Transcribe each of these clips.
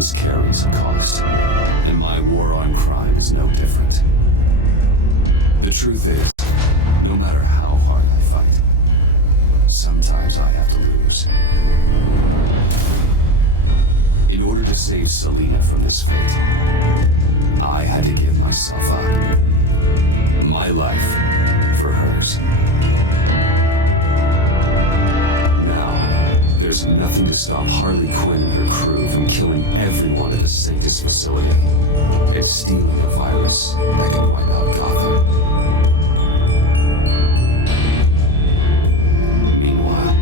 always carries a cost, and my war on crime is no different. The truth is, no matter how hard I fight, sometimes I have to lose. In order to save Selena from this fate, I had to give myself up. My life for hers. Now, there's nothing to stop Harley Quinn and her crew from killing everyone at the Sanctus facility and stealing a virus that can wipe out Gotham. Meanwhile,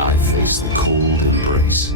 I face the cold embrace.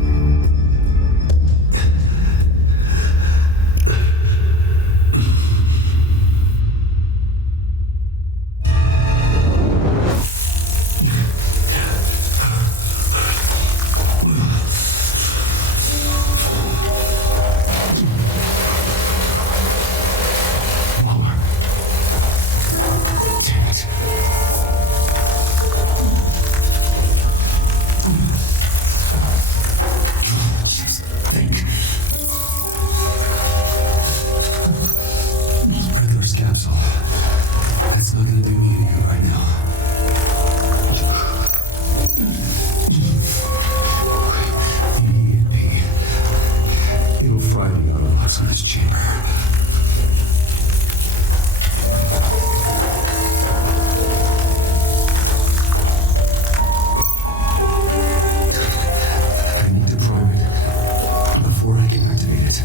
Before I can activate it.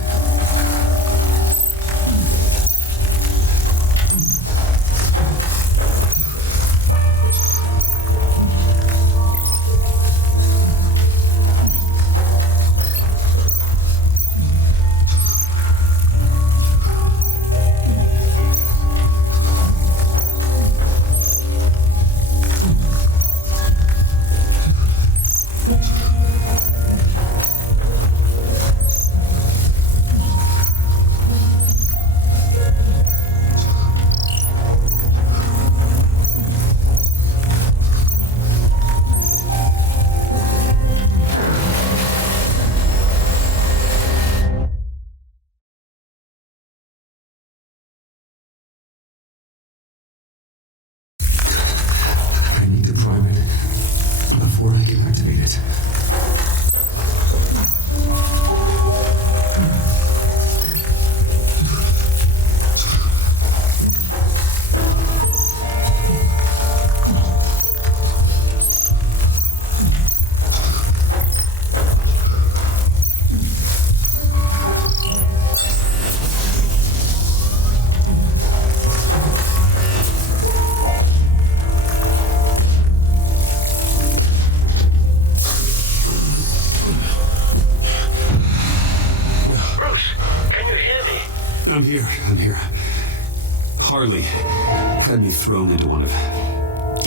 I'm here. Harley had me thrown into one of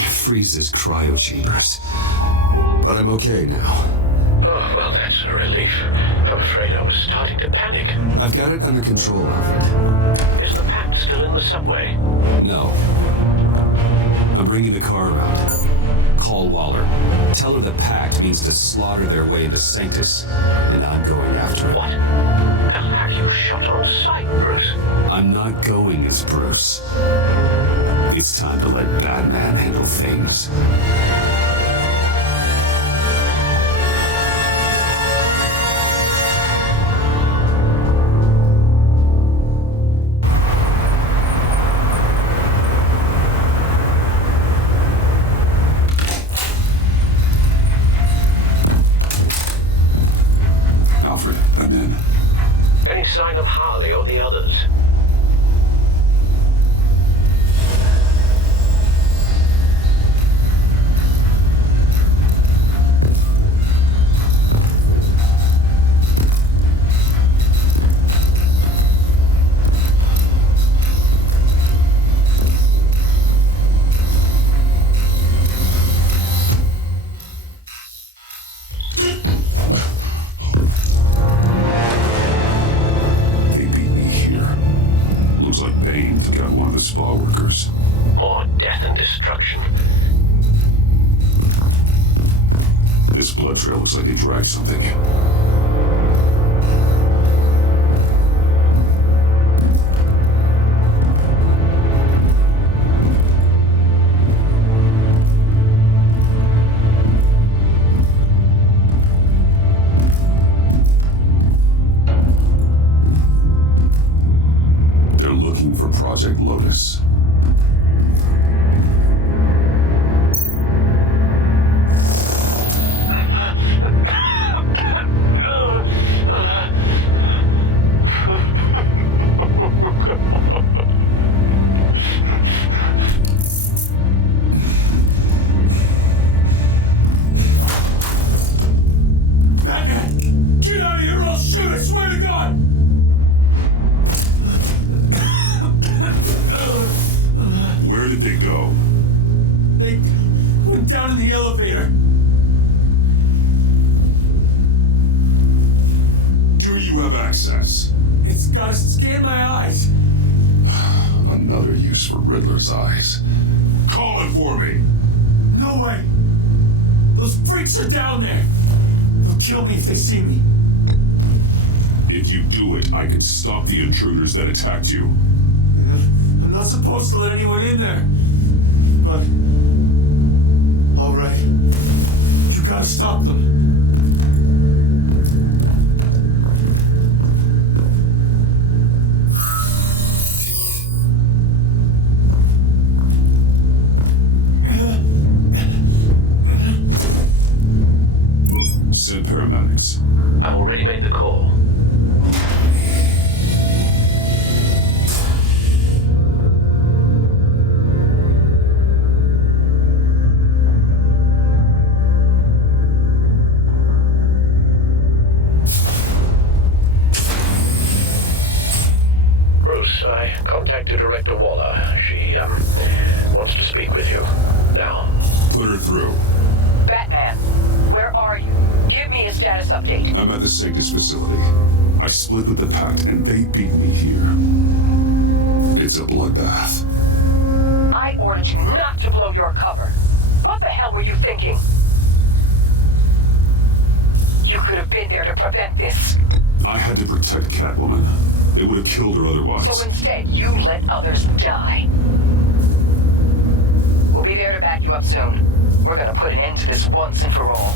Freeze's cryo chambers. But I'm okay now. Oh, well, that's a relief. I'm afraid I was starting to panic. I've got it under control, Alfred. Is the pact still in the subway? No. I'm bringing the car around. Call Waller. Tell her the pact means to slaughter their way into Sanctus, and I'm going after it. What? Have you shot on sight, Bruce? I'm not going as Bruce. It's time to let Batman handle things. Alfred, I'm in. Any sign of Harley or the others? Spa workers. More death and destruction. This blood trail looks like they dragged something. working for Project Lotus. Batman! Get out of here or I'll shoot, I swear to God! Where did they go? They went down in the elevator. Do you have access? It's gotta scan my eyes. Another use for Riddler's eyes. Call it for me! No way! Those freaks are down there! They'll kill me if they see me. If you do it, I can stop the intruders that attacked you. I'm not supposed to let anyone in there. But... alright. You gotta stop them. Send paramedics. I've already made the call. Bruce, I contacted Director Waller. She, wants to speak with you. Now. Put her through. Batman, where are you? Give me a status update. I'm at the Sanctus facility. I split with the Pact and they beat me here. It's a bloodbath. I ordered you not to blow your cover. What the hell were you thinking? You could have been there to prevent this. I had to protect Catwoman. It would have killed her otherwise. So instead, you let others die. We'll be there to back you up soon. We're gonna put an end to this once and for all.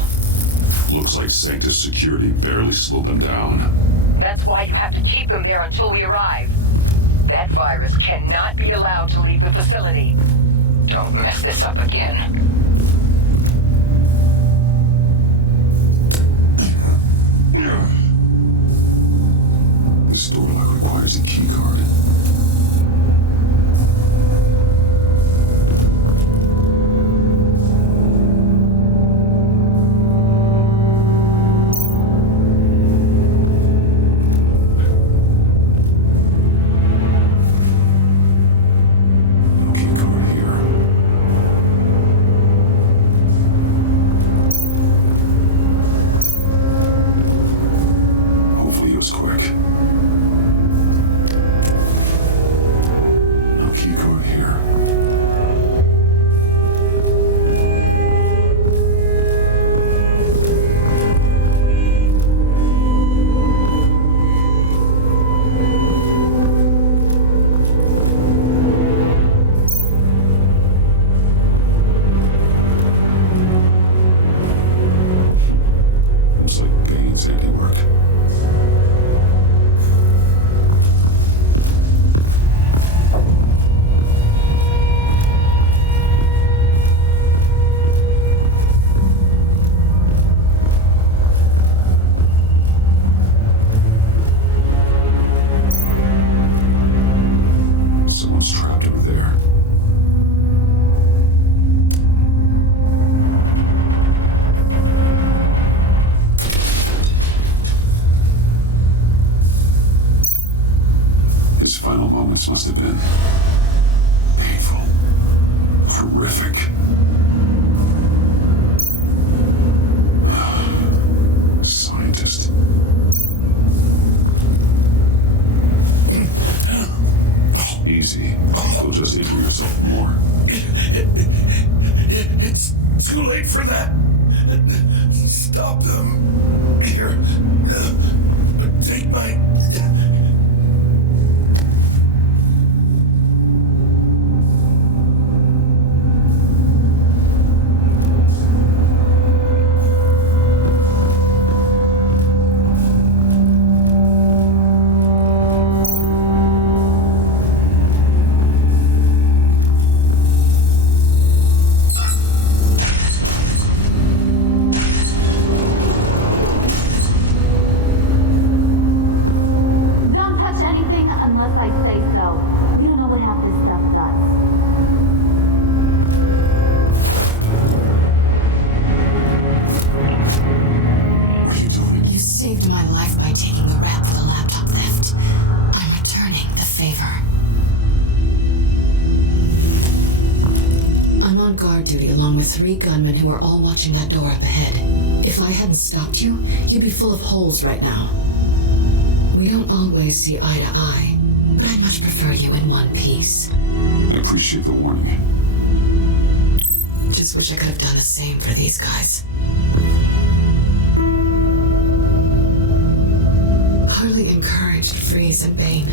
Looks like Sanctus security barely slowed them down. That's why you have to keep them there until we arrive. That virus cannot be allowed to leave the facility. Don't mess this up again. This door lock requires a key card. Must have been painful, horrific. Scientist. Easy. You'll just injure yourself more. It's too late for that. Stop them. Here. Take my... with 3 gunmen who are all watching that door up ahead. If I hadn't stopped you, you'd be full of holes right now. We don't always see eye to eye, but I'd much prefer you in one piece. I appreciate the warning. Just wish I could have done the same for these guys. Harley encouraged Freeze and Bane.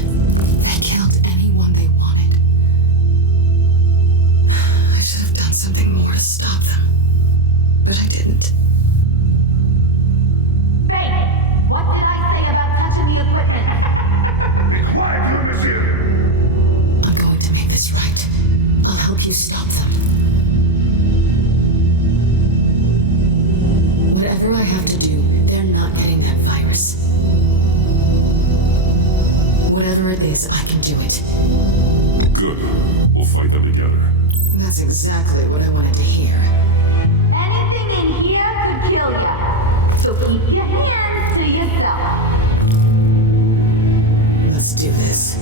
They killed anyone they wanted. I should have done something more to stop them, but I didn't. Bane, what did I say about touching the equipment? Be quiet, you monsieur! I'm going to make this right. I'll help you stop them. Whatever I have to do, they're not getting that virus. Whatever it is, I can do it. Good. We'll fight them together. That's exactly what I wanted to hear. Anything in here could kill ya. So keep your hands to yourself. Let's do this.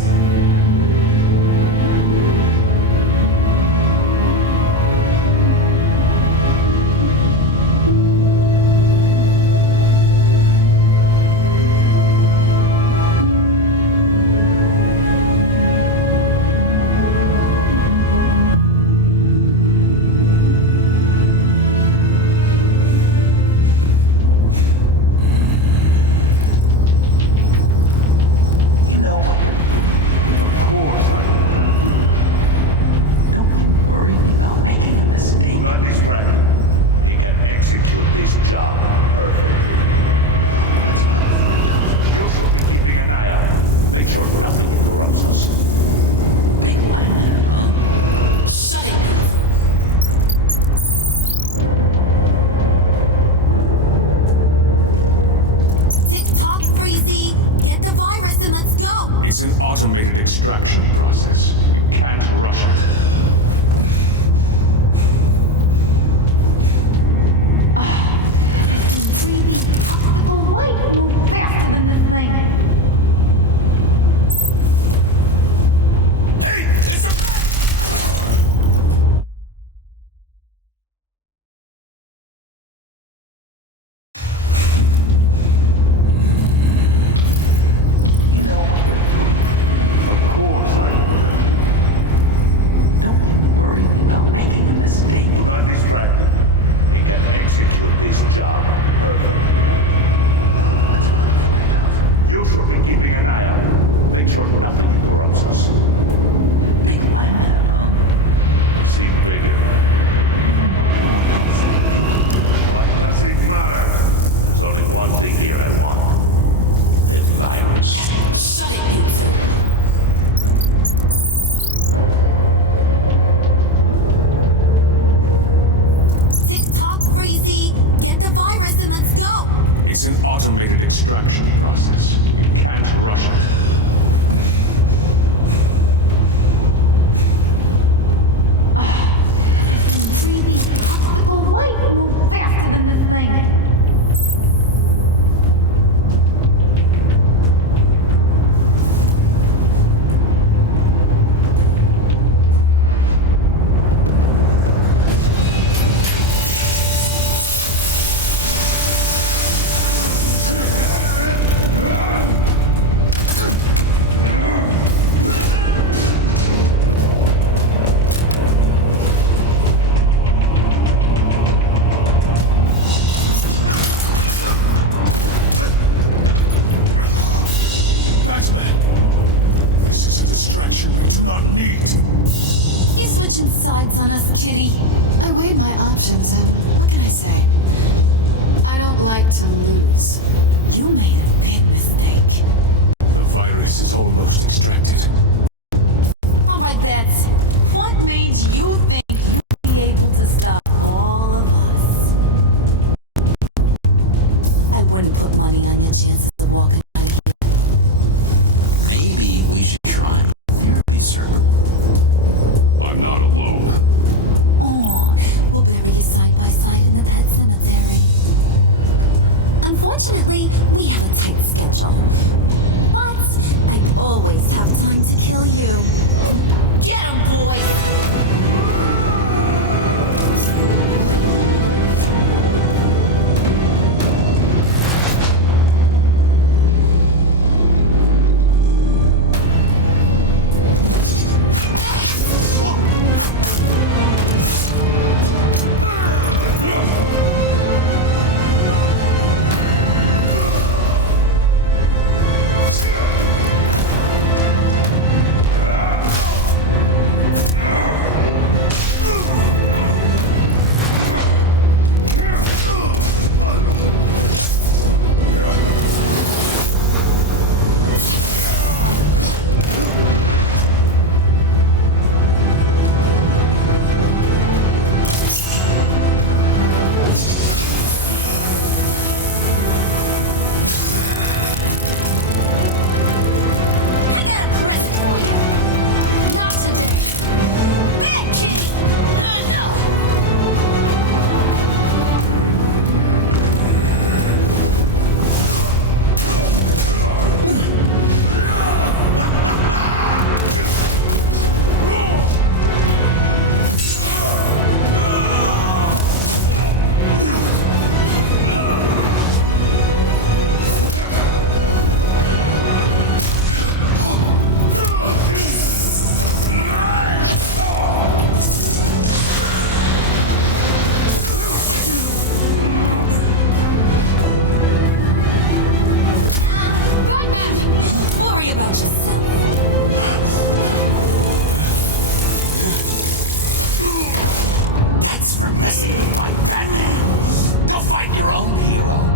That's for messing with my Batman. Go find your own hero.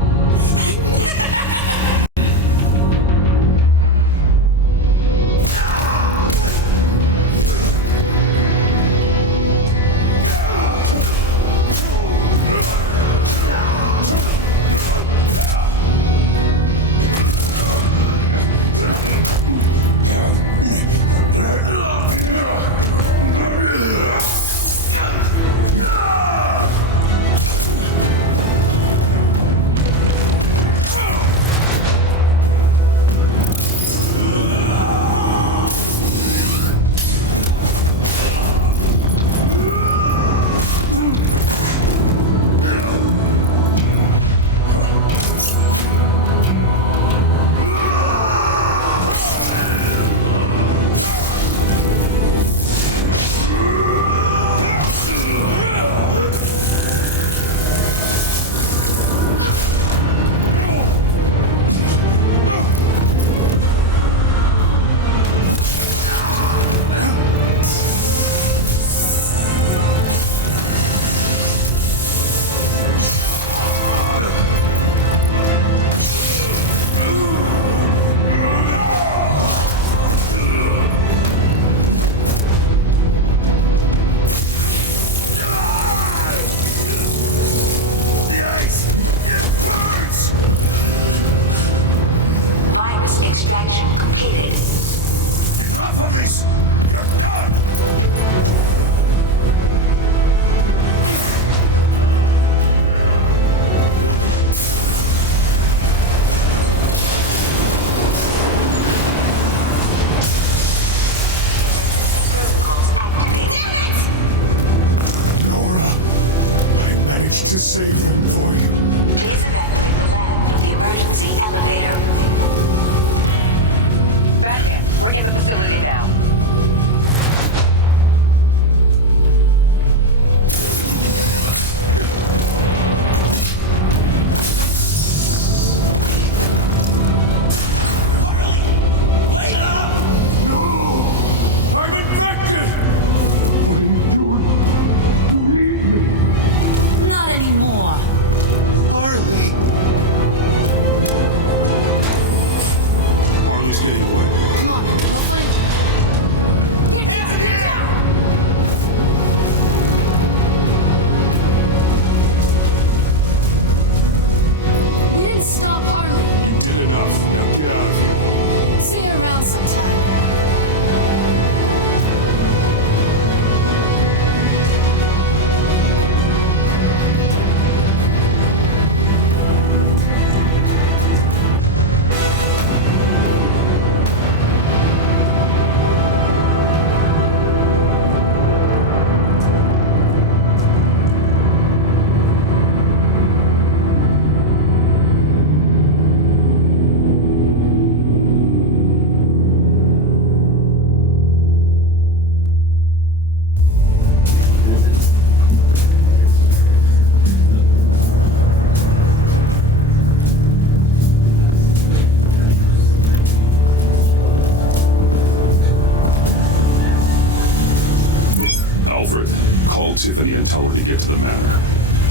Tiffany and tell her to get to the manor.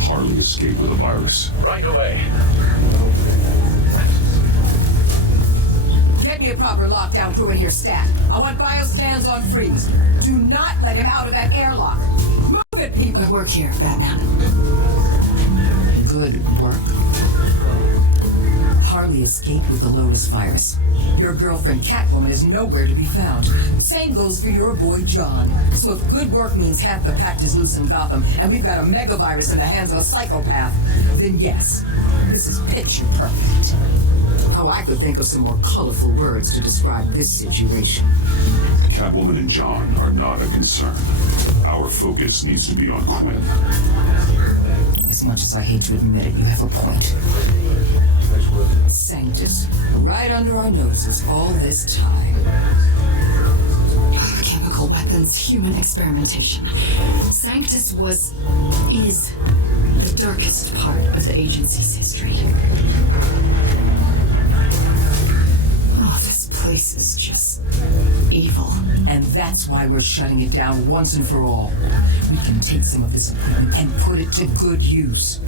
Harley escaped with a virus. Right away. Get me a proper lockdown crew in here stat. I want bioscans on freeze. Do not let him out of that airlock. Move it, people. Good work here, Batman. Good work. Harley escaped with the Lotus virus. Your girlfriend Catwoman is nowhere to be found. Same goes for your boy John. So if good work means half the pact is loose in Gotham and we've got a megavirus in the hands of a psychopath, then yes, this is picture perfect. Oh, I could think of some more colorful words to describe this situation. Catwoman and John are not a concern. Our focus needs to be on Quinn. As much as I hate to admit it, you have a point. Sanctus, right under our noses all this time. Chemical weapons, human experimentation. Sanctus is the darkest part of the agency's history. Oh, this place. place is just evil. And that's why we're shutting it down once and for all. We can take some of this equipment and put it to good use.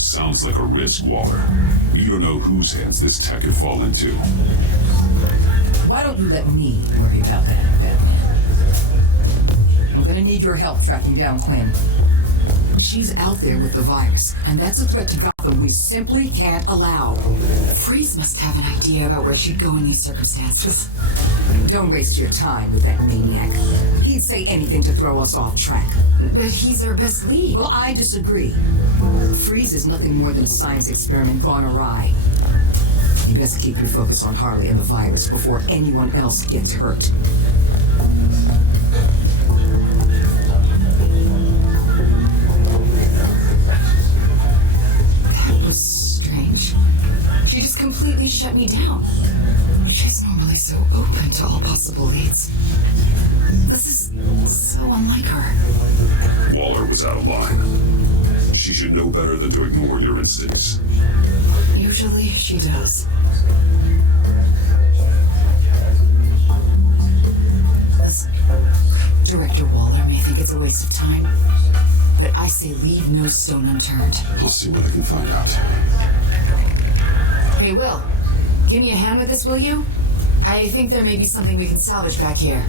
Sounds like a risk, Waller. You don't know whose hands this tech could fall into. Why don't you let me worry about that, Batman? I'm gonna need your help tracking down Quinn. She's out there with the virus, and that's a threat to Gotham we simply can't allow. Freeze must have an idea about where she'd go in these circumstances. Don't waste your time with that maniac. He'd say anything to throw us off track. But he's our best lead. Well, I disagree. Freeze is nothing more than a science experiment gone awry. You best keep your focus on Harley and the virus before anyone else gets hurt. That was strange. She just completely shut me down. She's normally so open to all possible leads. This is so unlike her. Waller was out of line. She should know better than to ignore your instincts. Usually she does. Listen, Director Waller may think it's a waste of time, but I say leave no stone unturned. I'll see what I can find out. Hey, Will, give me a hand with this, will you? I think there may be something we can salvage back here.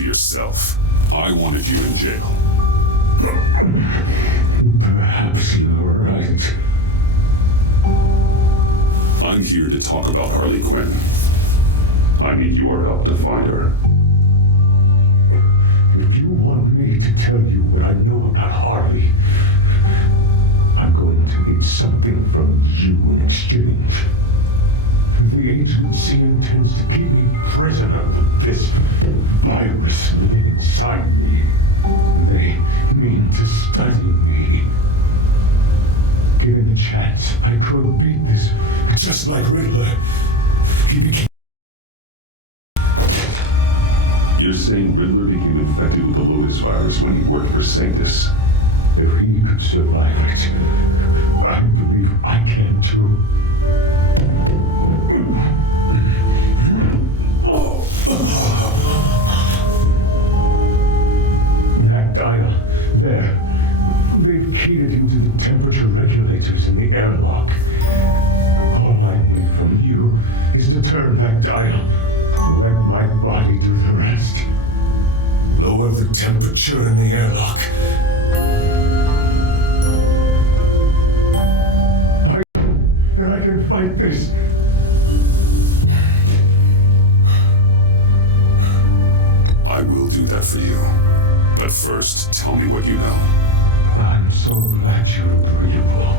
Yourself. I wanted you in jail. Perhaps you're right. I'm here to talk about Harley Quinn. I need your help to find her. If you want me to tell you what I know about Harley, I'm going to need something from you in exchange. The agency intends to keep me prisoner with this virus living inside me. They mean to study me. Given the chance, I could beat this just like Riddler. He became... You're saying Riddler became infected with the Lotus virus when he worked for Sanctus? If he could survive it, I believe I can too. That dial, there. They've keyed it into the temperature regulators in the airlock. All I need from you is to turn that dial. Let my body do the rest. Lower the temperature in the airlock. Then I can fight this. I will do that for you. But first, tell me what you know. I'm so glad you're agreeable.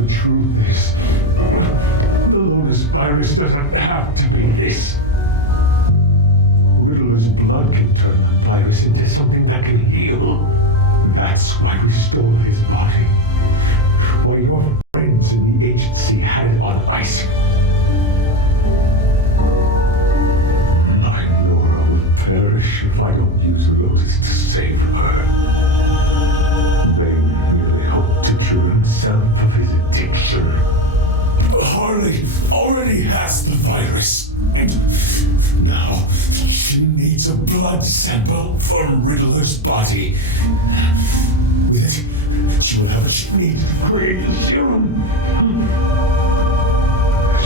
The truth is, the Lotus virus doesn't have to be this. Riddler's blood can turn the virus into something that can heal. That's why we stole his body. Why your friends in the agency had it on ice. My Nora will perish if I don't use Lotus to save her. Bane merely hoped to cure himself of his addiction. Harley already has the virus, and now she needs a blood sample from Riddler's body. With it, she will have what she needs to create the serum.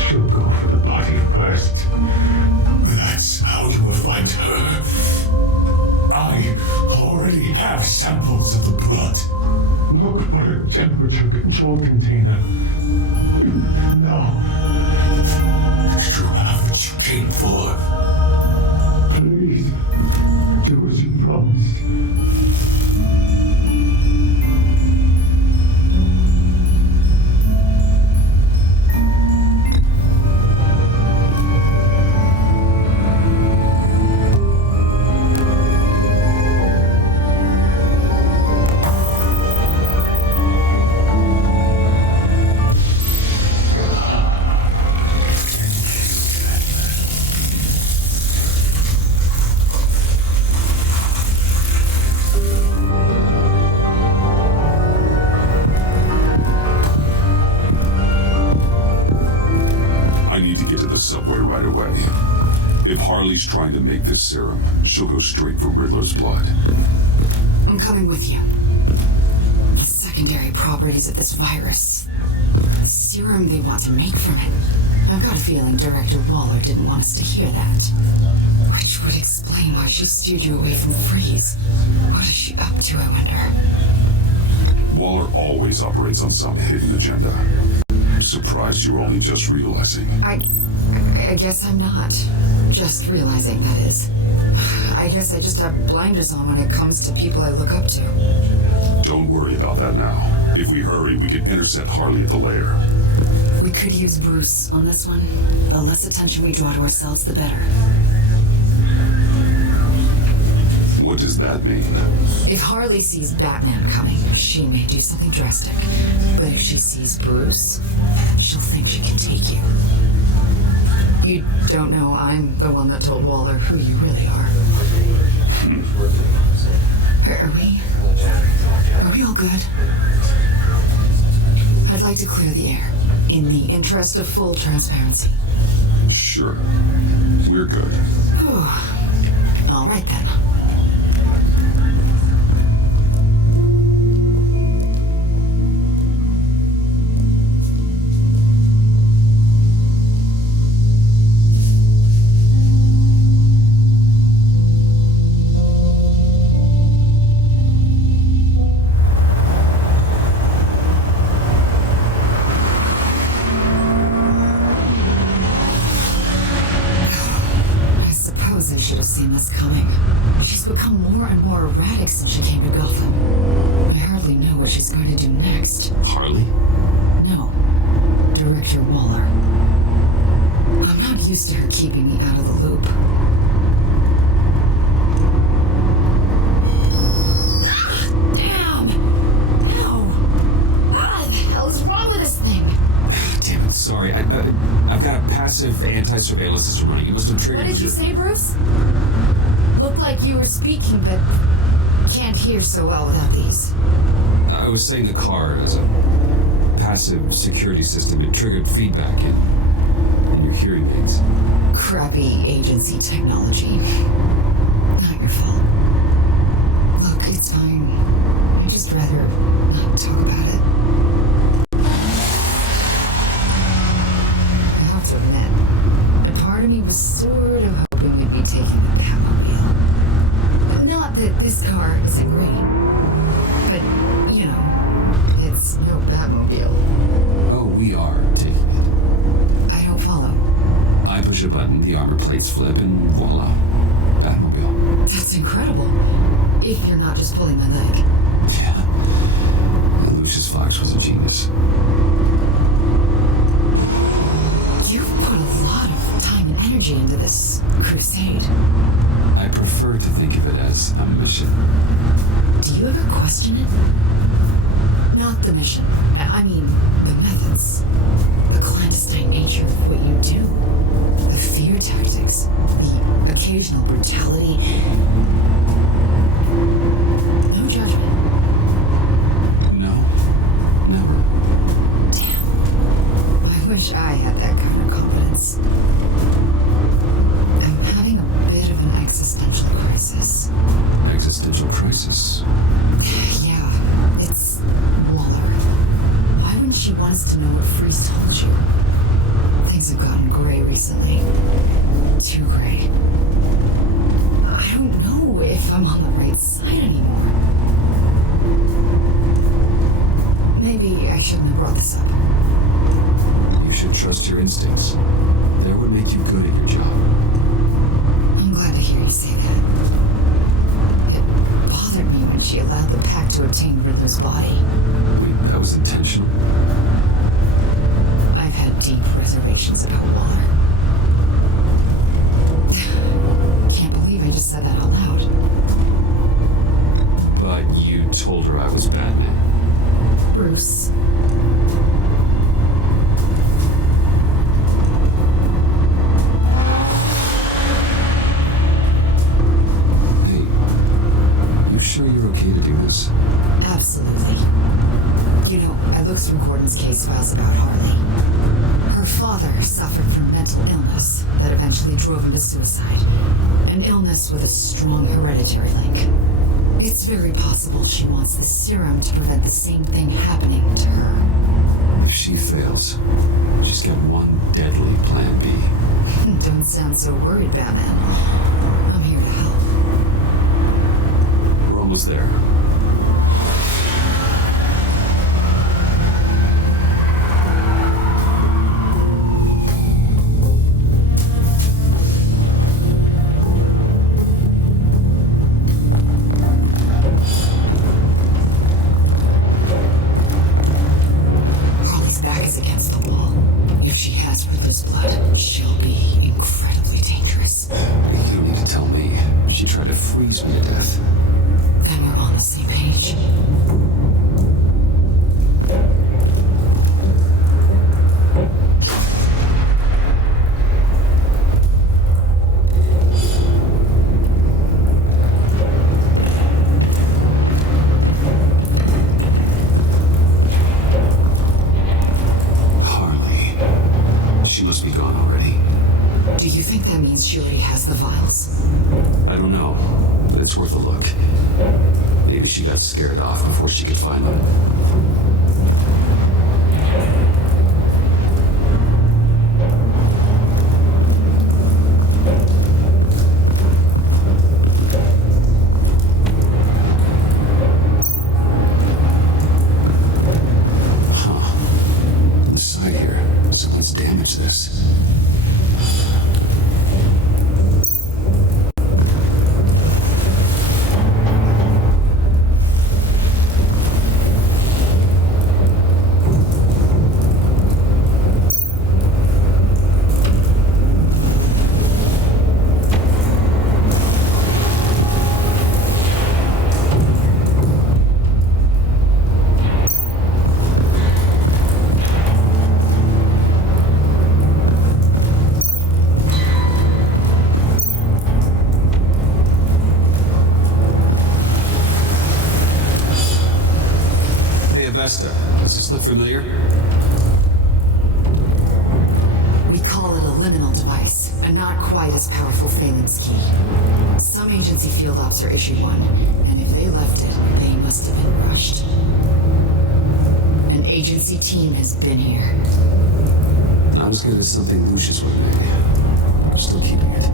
She'll go for the body first. That's how you will find her. have samples of the blood. Look for a temperature-controlled container. Now, you have what you came for. Please, do as you promised. Subway right away. If Harley's trying to make this serum, she'll go straight for Riddler's blood. I'm coming with you. The secondary properties of this virus. The serum they want to make from it. I've got a feeling Director Waller didn't want us to hear that. Which would explain why she steered you away from Freeze. What is she up to, I wonder? Waller always operates on some hidden agenda. Surprised you were only just realizing. I guess I'm not. Just realizing, that is. I guess I just have blinders on when it comes to people I look up to. Don't worry about that now. If we hurry, we can intercept Harley at the lair. We could use Bruce on this one. The less attention we draw to ourselves, the better. What does that mean? If Harley sees Batman coming, she may do something drastic. But if she sees Bruce, she'll think she can take you. You don't know I'm the one that told Waller who you really are. Are we all good? I'd like to clear the air, in the interest of full transparency. Sure. We're good. All right then. Seen this coming. She's become more and more erratic since she came to Gotham. I hardly know what she's going to do next. Harley? No. Director Waller. I'm not used to her keeping me out of the loop. Damn! Ow! What the hell is wrong with this thing? Damn it, sorry. I've got a passive anti-surveillance system running. It must have triggered... What did you say, Bruce? Looked like you were speaking, but can't hear so well without these. I was saying the car as a passive security system. It triggered feedback in your hearing aids. Crappy agency technology. Not your fault. Look, it's fine. I'd just rather not talk about it. I have to admit, a part of me was sort of hoping we'd be taking the Batmobile. Not that this car isn't great, but, you know, it's no Batmobile. Oh, we are taking it. I don't follow. I push a button, the armor plates flip, and voila. Batmobile. That's incredible. If you're not just pulling my leg. Yeah. Lucius Fox was a genius. You've put a lot of time and energy into this crusade. I prefer to think of it as a mission. Do you ever question it? Not the mission. I mean, the methods. The clandestine nature of what you do. The fear tactics. The occasional brutality. No judgment. No. Never. Damn. I wish I had that kind of confidence. I'm having a bit of an existential crisis. Existential crisis? Yeah, it's Waller. Why wouldn't she want us to know what Freeze told you? Things have gotten gray recently. Too gray. I don't know if I'm on the right side anymore. mess up. You should trust your instincts. They're what make you good at your job. I'm glad to hear you say that. It bothered me when she allowed the pack to obtain Riddler's body. Wait, that was intentional? I've had deep reservations about Waller. Can't believe I just said that out loud. But you told her I was Batman. Bruce. Hey, you sure you're okay to do this? Absolutely. You know, I looked through Gordon's case files about Harley. Her father suffered from mental illness that eventually drove him to suicide. An illness with a strong hereditary link. It's very possible she wants the serum to prevent the same thing happening to her. If she fails, she's got one deadly plan B. Don't sound so worried, Batman. I'm here to help. We're almost there. She'll be incredibly dangerous. You don't need to tell me. She tried to freeze me to death. Then we're on the same page. She must be gone already. Do you think that means she already has the vials? I don't know, but it's worth a look. Maybe she got scared off before she could find them. On the side here, someone's damaged this. Does this look familiar? We call it a liminal device, a not quite as powerful phalanx key. Some agency field ops are issued one, and if they left it, they must have been rushed. An agency team has been here. Not as good as something Lucius would have made. I'm still keeping it.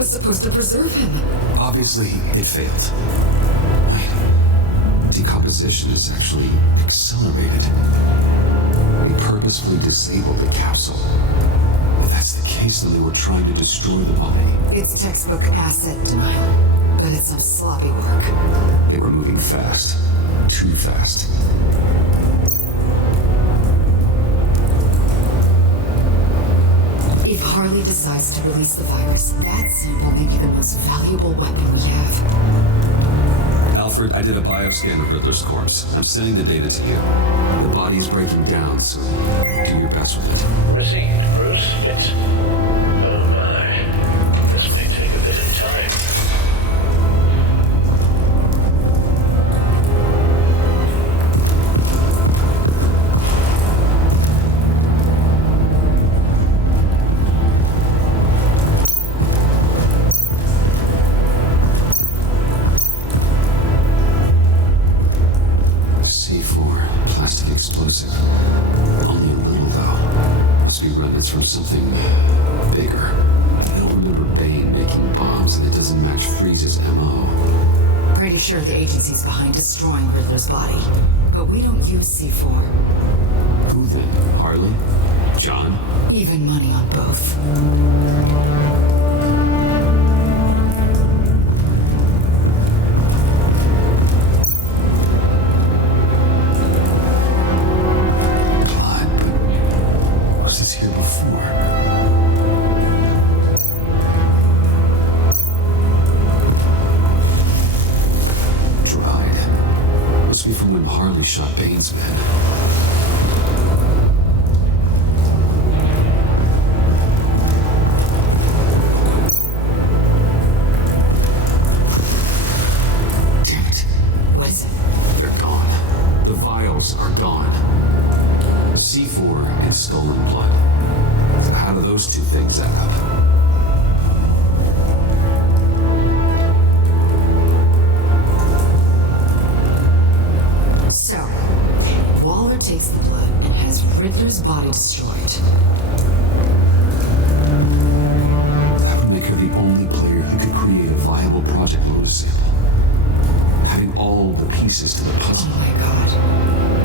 Supposed to preserve him. Obviously, it failed. Wait. Decomposition is actually accelerated. They purposefully disabled the capsule. If that's the case, then they were trying to destroy the body. It's textbook asset denial, but it's some sloppy work. They were moving fast. Too fast. If Harley decides to release the virus, that sample may be the most valuable weapon we have. Alfred, I did a bioscan of Riddler's corpse. I'm sending the data to you. The body is breaking down, so do your best with it. Received, Bruce. It's... Oh my. This may take a bit of time. from something bigger. I don't remember Bane making bombs, and it doesn't match Freeze's MO. Pretty sure the agency's behind destroying Riddler's body. But we don't use C4. Who then? Harley? John? Even money on both. Blood, but was this here before? Dried. Must be from when Harley shot Bane's men. Are gone. C4 and stolen blood. How do those two things add up? So, Waller takes the blood and has Riddler's body destroyed. That would make her the only player who could create a viable Project Lotus sample. Having all the pieces to the puzzle. Oh my god.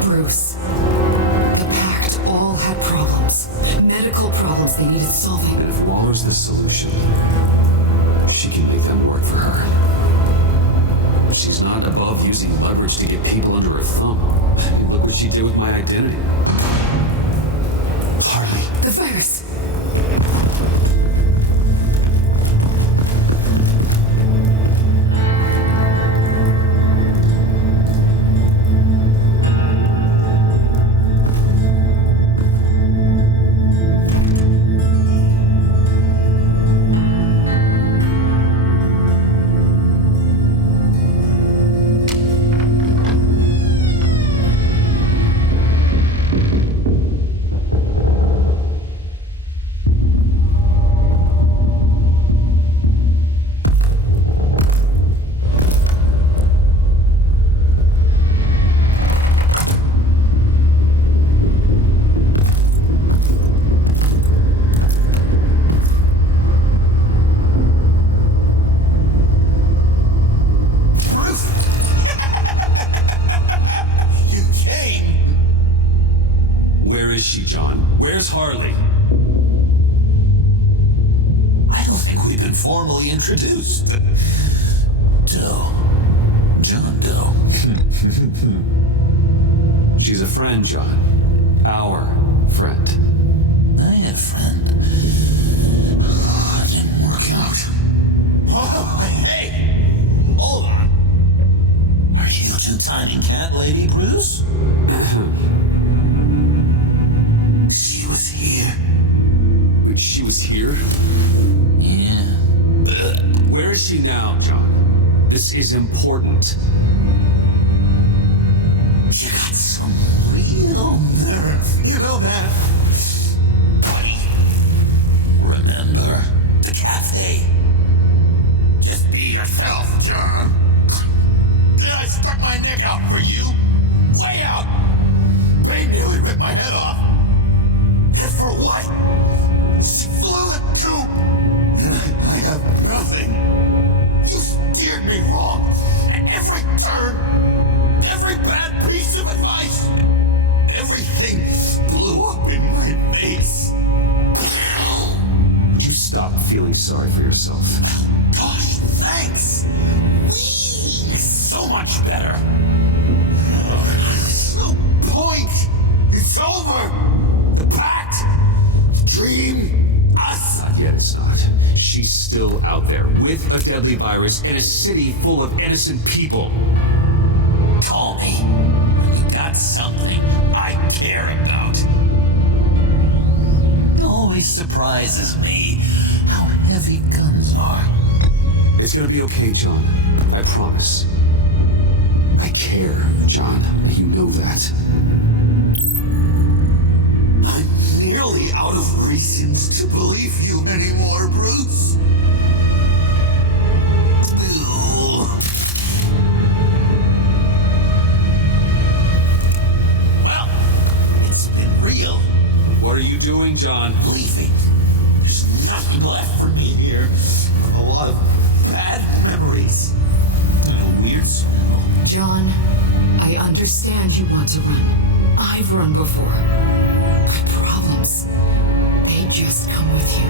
Bruce. The Pact all had problems. Medical problems they needed solving. And if Waller's the solution, she can make them work for her. She's not above using leverage to get people under her thumb. Look what she did with my identity. Harley. The virus. Where is she, John? Where's Harley? I don't think we've been formally introduced. Doe. John Doe. She's a friend, John. Our friend. I had a friend. That didn't work out. Oh, hey! Hold on. Are you two-timing cat lady, Bruce? She was here. Wait, she was here? Yeah. Where is she now, John? This is important. You got some real nerve. You know that? Buddy. Remember the cafe? Just be yourself, John. I stuck my neck out for you. Way out. They nearly ripped my head off. And for what? She flew the coop. And I have nothing. You steered me wrong at every turn. Every bad piece of advice. Everything blew up in my face. Would you stop feeling sorry for yourself? Gosh, thanks. Whee! So much better. No point. It's over. The pact. The dream. Us. Not yet, it's not. She's still out there with a deadly virus in a city full of innocent people. Call me when you got something I care about. It always surprises me how heavy guns are. It's gonna be okay, John. I promise. I care, John. You know that. I'm nearly out of reasons to believe you anymore, Bruce. Ew. Well, it's been real. What are you doing, John? Leaving. nothing left for me here. A lot of bad memories. And a weird smell. John, I understand you want to run. I've run before. But problems, they just come with you.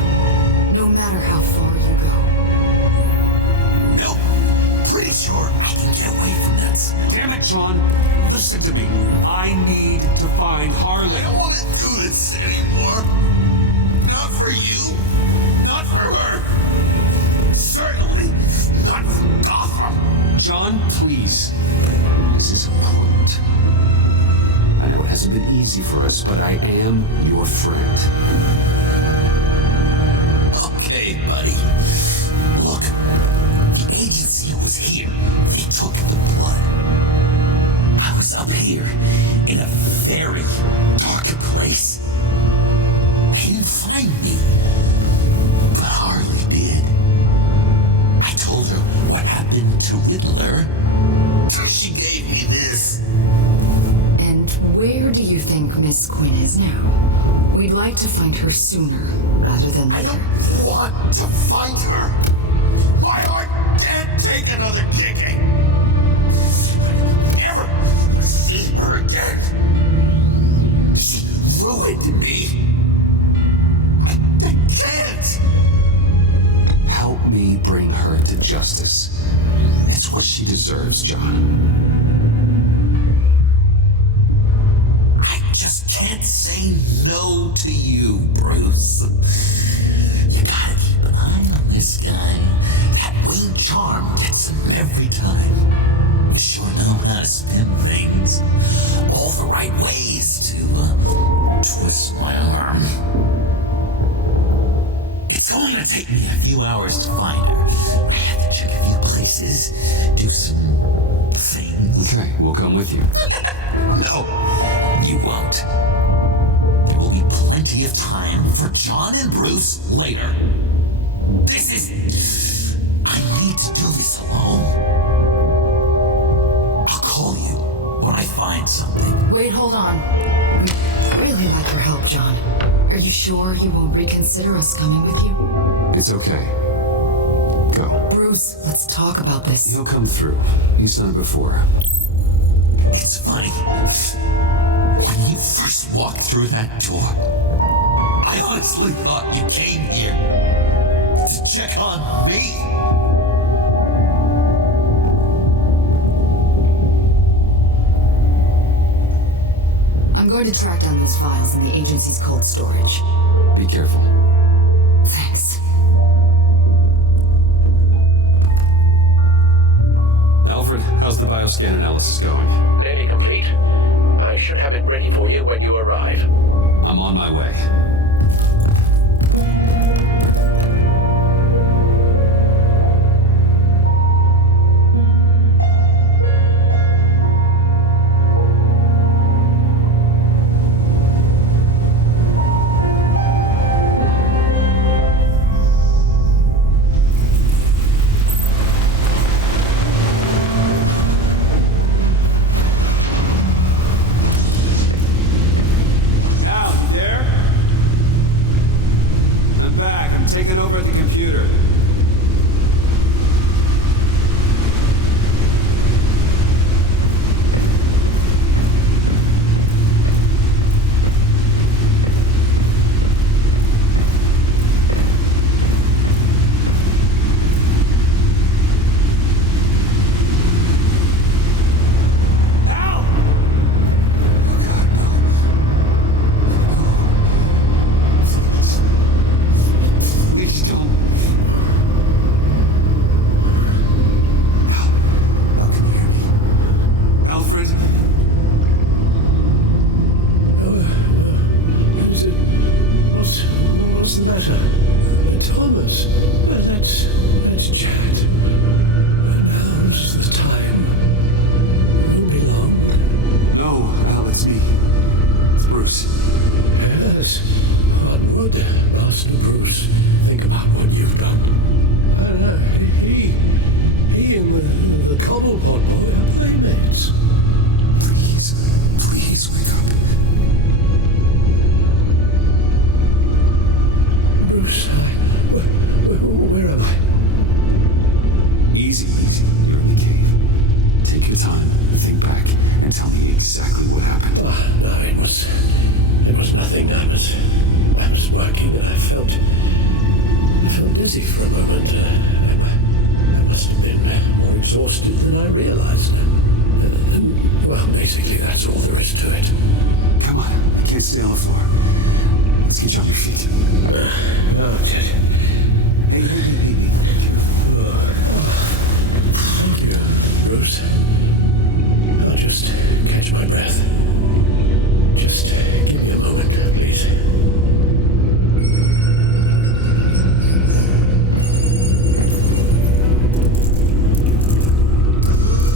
No matter how far you go. No, pretty sure I can get away from this. Damn it, John. Listen to me. I need to find Harley. I don't want to do this anymore. Not for you. Not for her. Certainly not for Gotham. John, please. This is important. I know it hasn't been easy for us, but I am your friend. Okay, buddy. Look, the agency was here. They took the blood. I was up here in a very dark place. They didn't find me. But Harley did. I told her what happened to Riddler. She gave me this. And where do you think Miss Quinn is now? We'd like to find her sooner rather than later. I don't want to find her. My heart can't take another kicking. Never see her again. She ruined me. I can't. Help me bring her to justice. It's what she deserves, John. I just can't say no to you, Bruce. You gotta keep an eye on this guy. That winged charm gets him every time. You sure know how to spin things. All the right ways to twist my arm. It's going to take me a few hours to find her. I have to check a few places, do some things. Okay, we'll come with you. No, you won't. There will be plenty of time for John and Bruce later. I need to do this alone. I'll call you when I find something. Wait, hold on. I really like your help, John. Are you sure you won't reconsider us coming with you? It's okay. Go. Bruce, let's talk about this. He'll come through. He's done it before. It's funny. When you first walked through that door, I honestly thought you came here to check on me. I'm going to track down those files in the agency's cold storage. Be careful. Thanks. Alfred, how's the bioscan analysis going? Nearly complete. I should have it ready for you when you arrive. I'm on my way. exhausted than I realized. Well, basically, that's all there is to it. Come on, I can't stay on the floor. Let's get you on your feet. Okay. Hey. Thank you, Bruce. I'll just catch my breath. Just give me a moment, please.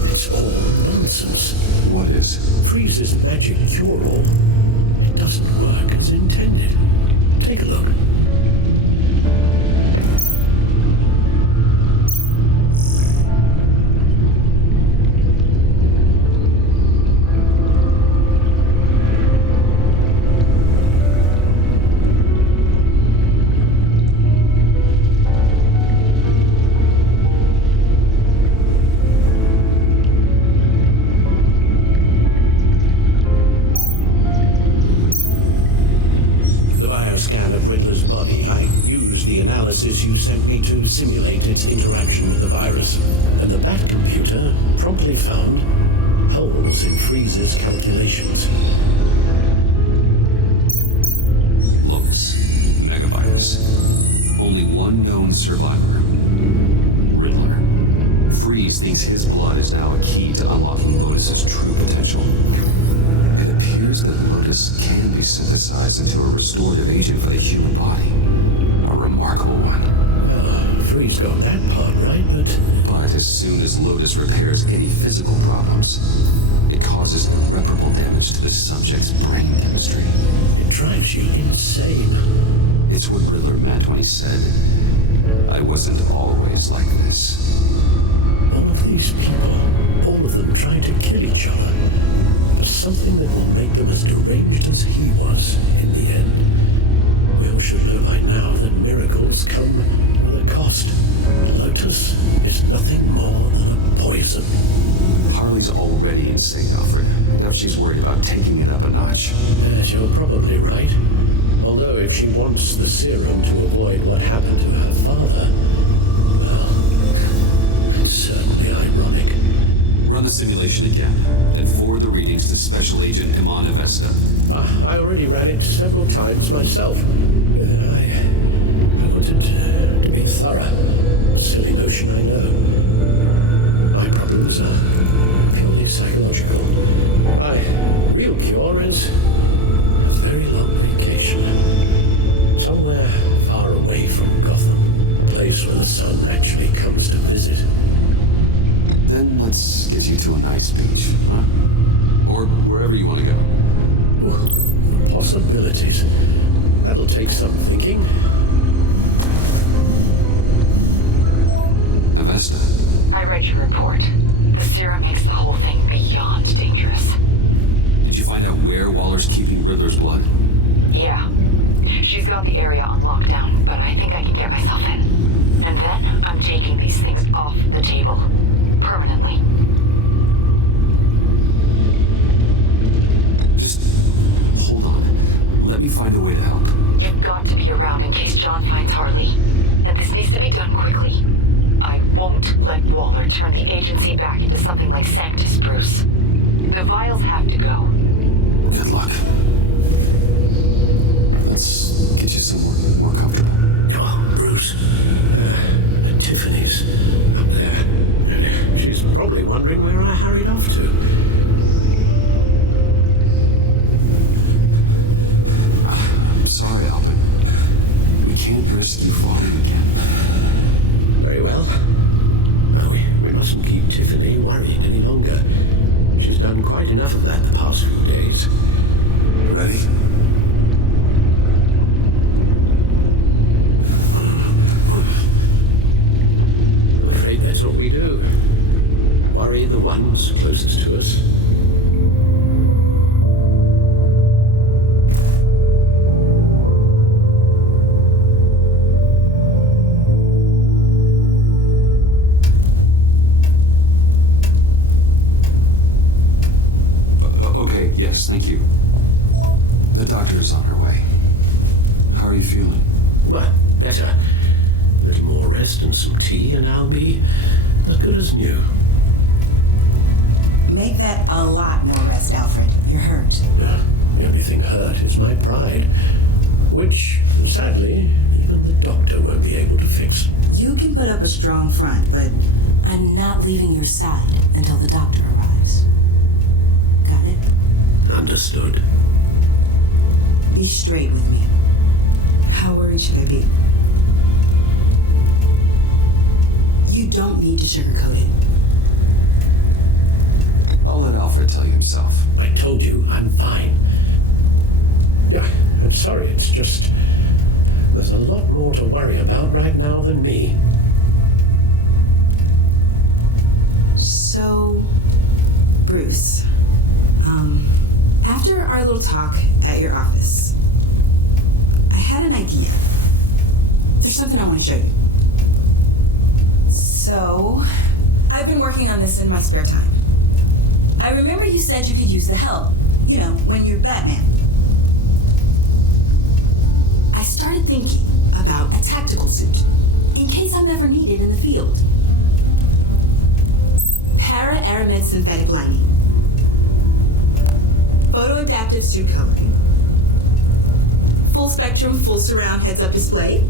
It's all nonsense. What is? Freeze's magic cure-all. It doesn't work as intended. Take a look. You sent me to simulate its interaction with the virus, and the Bat computer promptly found holes in Freeze's calculations. Lotus, megavirus. Only one known survivor. Riddler. Freeze thinks his blood is now a key to unlocking Lotus's true potential. It appears that Lotus can be synthesized into a restorative agent for the human body. A remarkable one. Freeze got that part right, But as soon as Lotus repairs any physical problems, it causes irreparable damage to the subject's brain chemistry. It drives you insane. It's what Riddler meant when he said, "I wasn't always like this." All of these people, all of them trying to kill each other, for something that will make them as deranged as he was in the end. We all should know by now that miracles come with a cost. Lotus is nothing more than a poison. Harley's already insane, Alfred. Now she's worried about taking it up a notch. You're probably right. Although if she wants the serum to avoid what happened to her father, well, it's certainly ironic. Run the simulation again, and forward the readings to Special Agent Iman Avesta. I already ran it several times myself. I wanted to be thorough. Silly notion, I know. My problems are purely psychological. My real cure is a very long vacation. Somewhere far away from Gotham. A place where the sun actually comes to visit. Then let's get you to a nice beach, huh? Or wherever you want to go. Well, possibilities. That'll take some thinking. Avesta. I read your report. The serum makes the whole thing beyond dangerous. Did you find out where Waller's keeping Riddler's blood? Yeah. She's got the area on lockdown, but I think I can get myself in. And then I'm taking these things off the table. Permanently. Just hold on. Let me find a way to help. You've got to be around in case John finds Harley. And this needs to be done quickly. I won't let Waller turn the agency back into something like Sanctus Bruce. The vials have to go. Good luck. Let's get you somewhere more comfortable. Oh, Bruce. Tiffany's up there. She's probably wondering where I hurried off to. I'm sorry, Alvin. We can't risk you falling again. Very well. No, we mustn't keep Tiffany worrying any longer. She's done quite enough of that the past few days. Ready? I'm afraid that's what we do. Worry the ones closest to us. Okay, yes, thank you. The doctor is on her way. How are you feeling? Well, better. A little more rest and some tea, and I'll be as good as new. Make that a lot more rest, Alfred. You're hurt. The only thing hurt is my pride, which, sadly, even the doctor won't be able to fix. You can put up a strong front, but I'm not leaving your side until the doctor arrives. Got it? Understood. Be straight with me. How worried should I be? You don't need to sugarcoat it. I'll let Alfred tell you himself. I told you, I'm fine. I'm sorry, it's just... there's a lot more to worry about right now than me. So, Bruce, after our little talk at your office, I had an idea. There's something I want to show you. So, I've been working on this in my spare time. I remember you said you could use the help, you know, when you're Batman. I started thinking about a tactical suit, in case I'm ever needed in the field. Para-aramid synthetic lining. Photo-adaptive suit coloring. Full spectrum, full surround heads-up display.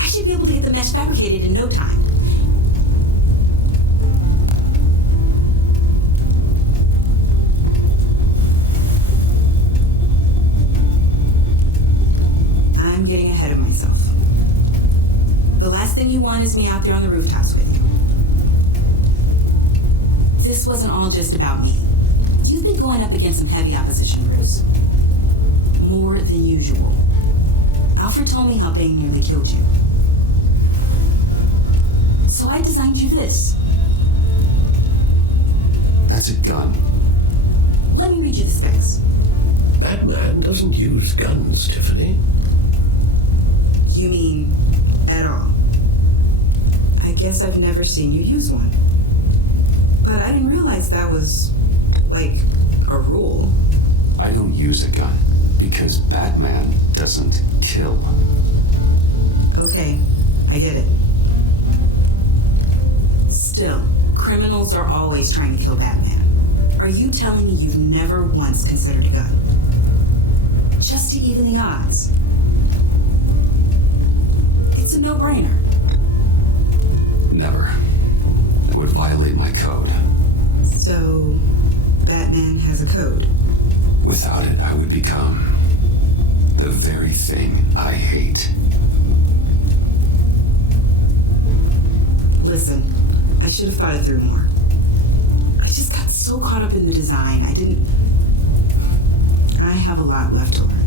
I should be able to get the mesh fabricated in no time. I'm getting ahead of myself. The last thing you want is me out there on the rooftops with you. This wasn't all just about me. You've been going up against some heavy opposition, Bruce. More than usual. Alfred told me how Bane nearly killed you. So I designed you this. That's a gun. Let me read you the specs. That man doesn't use guns, Tiffany. You mean at all? I guess I've never seen you use one. But I didn't realize that was, like, a rule. I don't use a gun because Batman doesn't kill. Okay, I get it. Still, criminals are always trying to kill Batman. Are you telling me you've never once considered a gun? Just to even the odds? It's a no-brainer. Never. It would violate my code. So, Batman has a code? Without it, I would become the very thing I hate. Listen, I should have thought it through more. I just got so caught up in the design, I have a lot left to learn.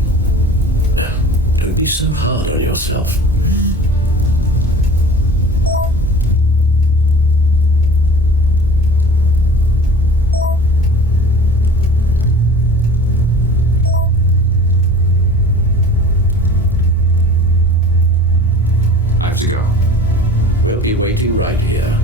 Don't be so hard on yourself. I have to go. We'll be waiting right here.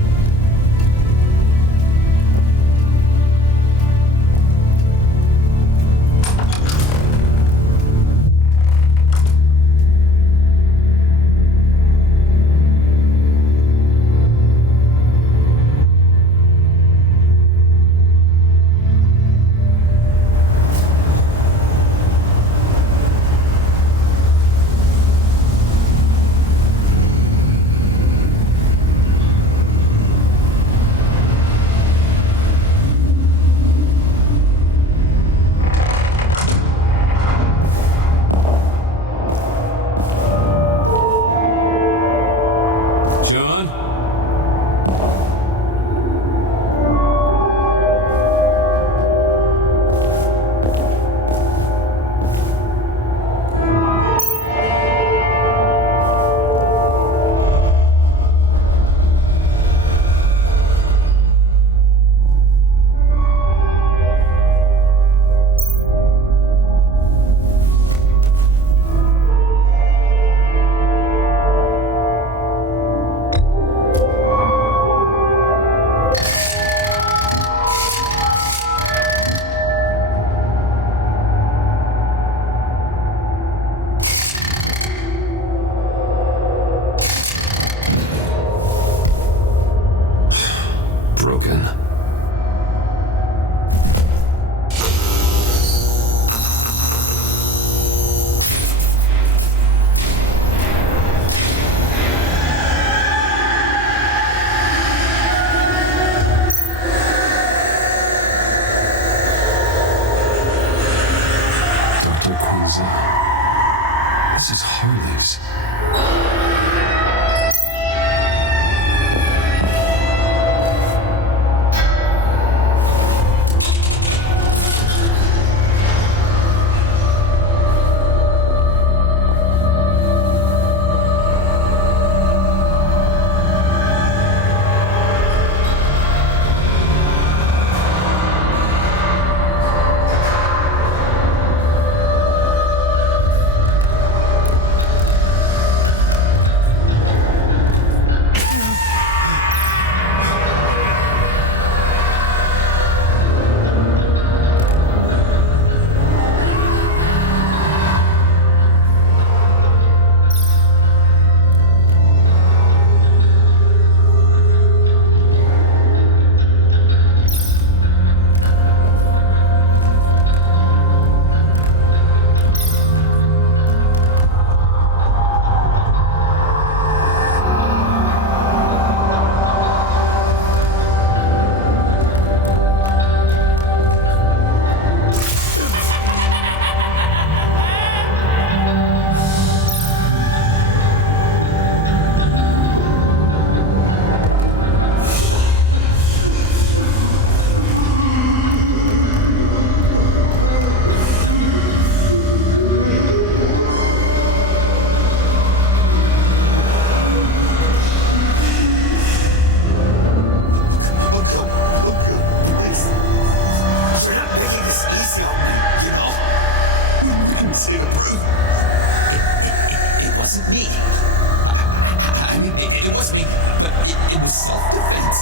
I mean, it was me, but it was self-defense.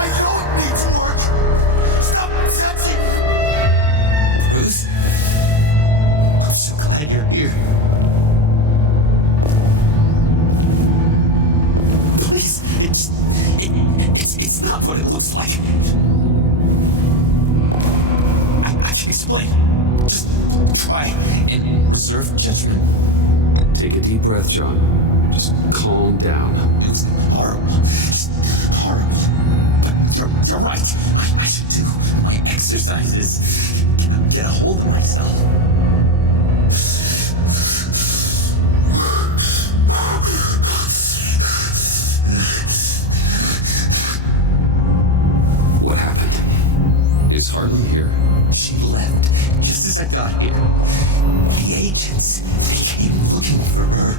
I know it needs work. Stop touching! Bruce? I'm so glad you're here. Please, it's not what it looks like. I can explain. Just try and reserve judgment. Take a deep breath, John. Just calm down. It's horrible. It's horrible. But you're right. I should do my exercises. Get a hold of myself. What happened? Is Harley here? She left just as I got here. The agents, they came looking for her.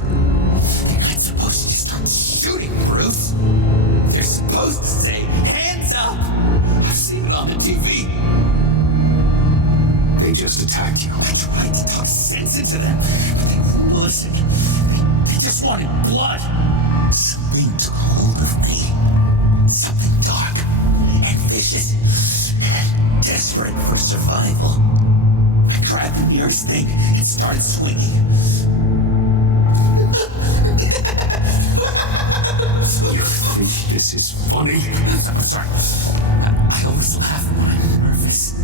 They're not supposed to just start shooting, Bruce. They're supposed to say, hands up! I've seen it on the TV. They just attacked you. I tried to talk sense into them, but they wouldn't listen. They just wanted blood. Something took hold of me. Something dark and vicious and desperate for survival. I grabbed the nearest thing and started swinging. You think this is funny? I'm sorry. I always laugh when I'm nervous.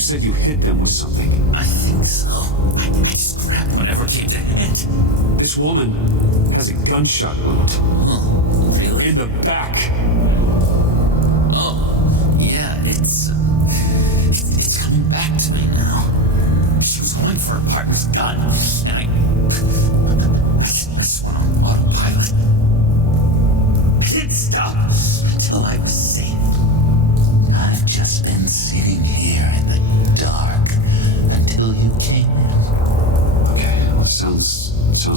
Said you hit them with something. I think so. I just grabbed whatever came to hand. This woman has a gunshot wound. Oh, really? In the back. Oh, yeah, it's coming back to me now. She was going for her partner's gun, and I just went on autopilot. I didn't stop until I was safe. I've just been sitting here in the dark until you came in. Okay, well, sounds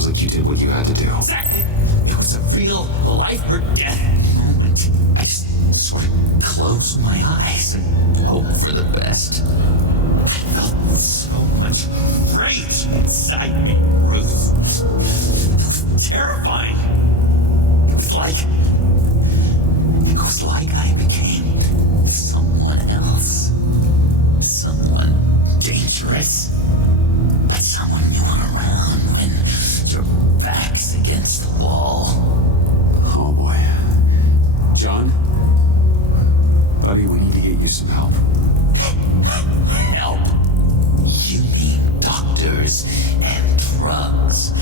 like you did what you had to do. Exactly. It was a real life or death moment. I just sort of closed my eyes and hoped for the best. I felt so much rage inside me, Ruth. It was terrifying. It was like I became someone else. Someone dangerous. But someone you want around when your back's against the wall. Oh boy. John? Buddy, we need to get you some help. Help? You mean doctors and drugs?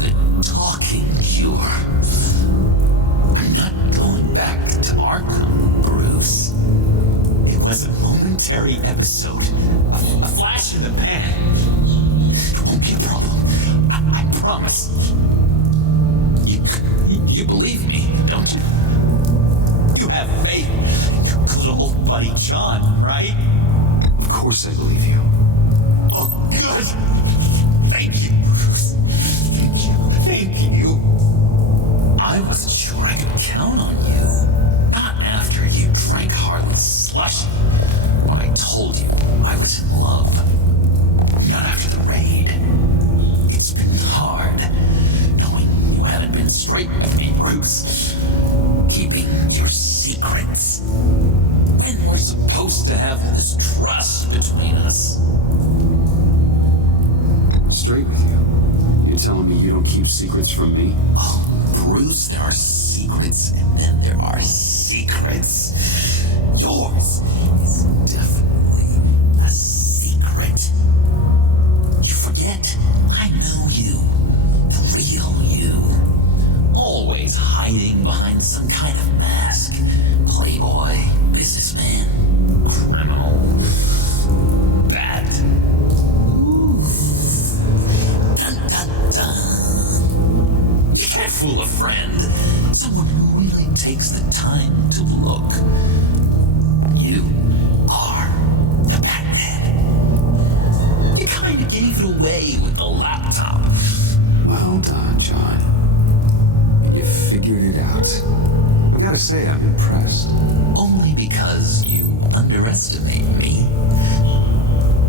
The talking cure? I'm not going back to Arkham, Bruce. It was a momentary episode. A flash in the pan. It won't be a problem. I promise. You believe me, don't you? You have faith in your good old buddy John, right? Of course I believe you. Oh, good. Thank you, Bruce. Thank you. I wasn't sure I could count on you. Not after you drank Harley's slush. When I told you I was in love. Not after the raid. It's been hard knowing you haven't been straight with me, Bruce. Keeping your secrets. When we're supposed to have this trust between us. Straight with you? You're telling me you don't keep secrets from me? Oh, Bruce, there are secrets, and then there are secrets. Yours is definitely a secret. You forget, I know you. The real you. Always hiding behind some kind of mask. Playboy, businessman, criminal. gotta say, I'm impressed. Only because you underestimate me.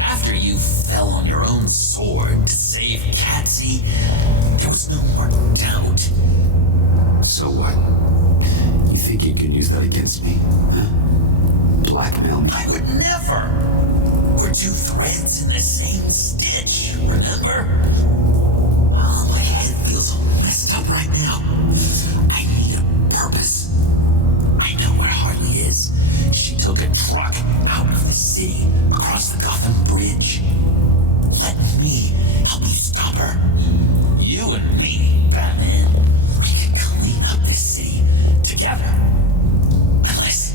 After you fell on your own sword to save Catsy, there was no more doubt. So what? You think you can use that against me? Huh? Blackmail me? I would never! We're two threads in the same stitch, remember? Oh, my head feels all messed up right now. I need a purpose. I know where Harley is. She took a truck out of the city, across the Gotham Bridge. Let me help you stop her. You and me, Batman. We can clean up this city together. Unless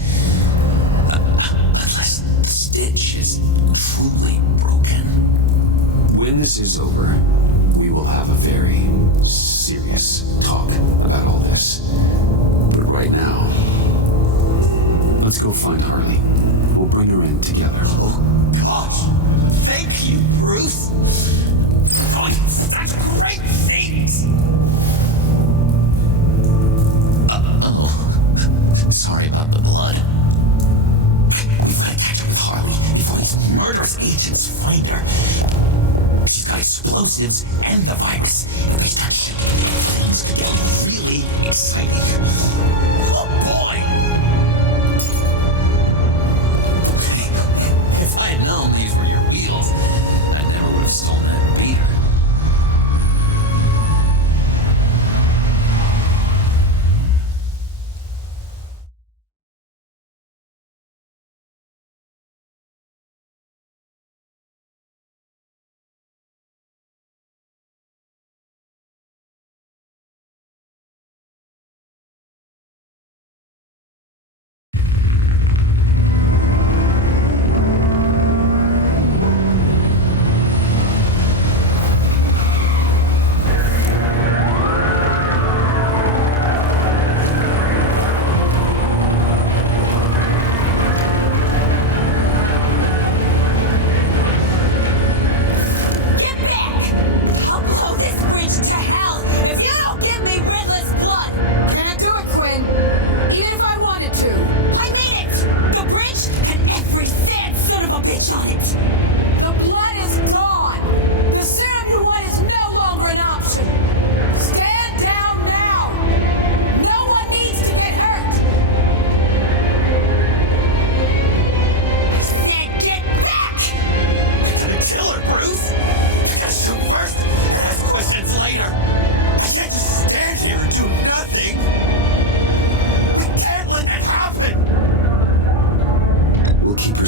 the stitch is truly broken. When this is over, we will have a very serious talk about all this. But right now, let's go find Harley. We'll bring her in together. Oh, gosh. Thank you, Bruce. You're doing such great things. Sorry about the blood. We've got to catch up with Harley before these murderous agents find her. She's got explosives and the virus. If they start shooting, things could get really exciting. Oh, boy! If I had known these were your wheels, I never would have stolen that beater.